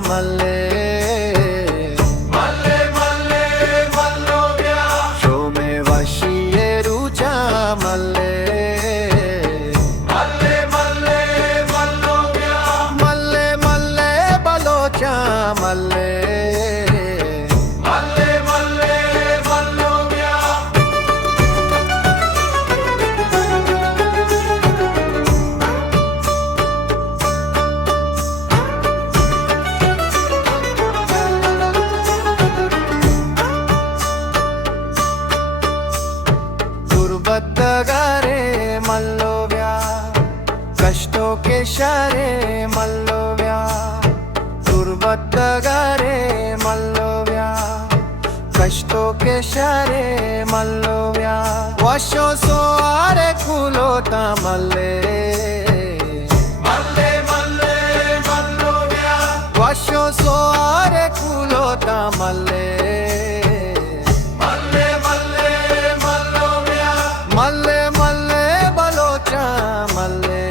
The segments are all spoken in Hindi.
मल्ले मल्ले मल्ले मल्लोव्या शोमे वशिये रुचा मल्ले मल्ले मल्ले मल्लोव्या मल्ले मल्ले बलोचा मल्ले मल्ले मल्ले मल्लोव्या बद्दगारे मल्लोव्या कष्टों के शारे मल्लोव्या दुर्बद्दगारे मल्लोव्या कष्टों के शारे मल्लोव्या वशो सोआरे खुलोता मल्ले मल्ले मल्ले मल्लोव्या वशो सोआरे खुलोता मल्ले मल्ले मल्ले बलोचा मल्ले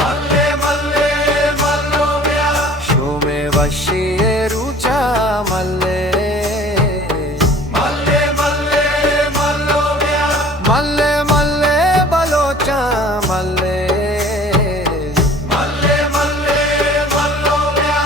मल्ले मल्ले मल्लोव्या शोमे वशिये रुचा मल्ले मल्ले मल्ले मल्लोव्या मल्ले मल्ले बलोचा मल्ले मल्ले मल्ले मल्लोव्या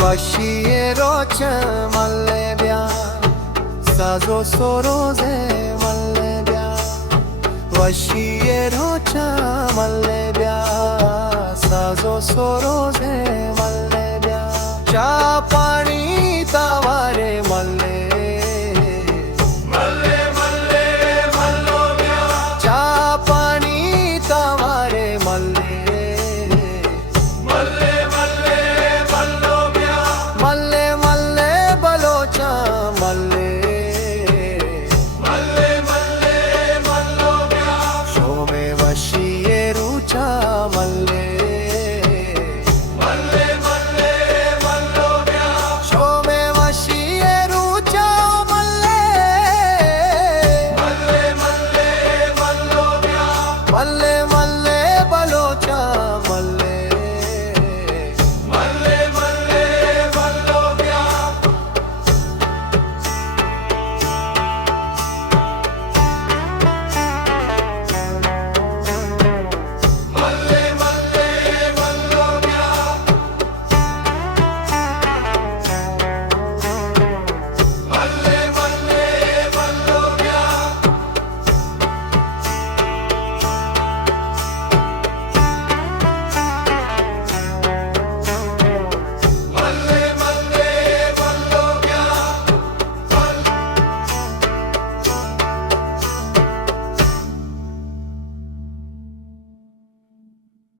वशिये रोच मल्ले ब्या साजो सोरोजे मल्ले ब्या वशिये रोच मल्ले ब्या साजो सोरोजे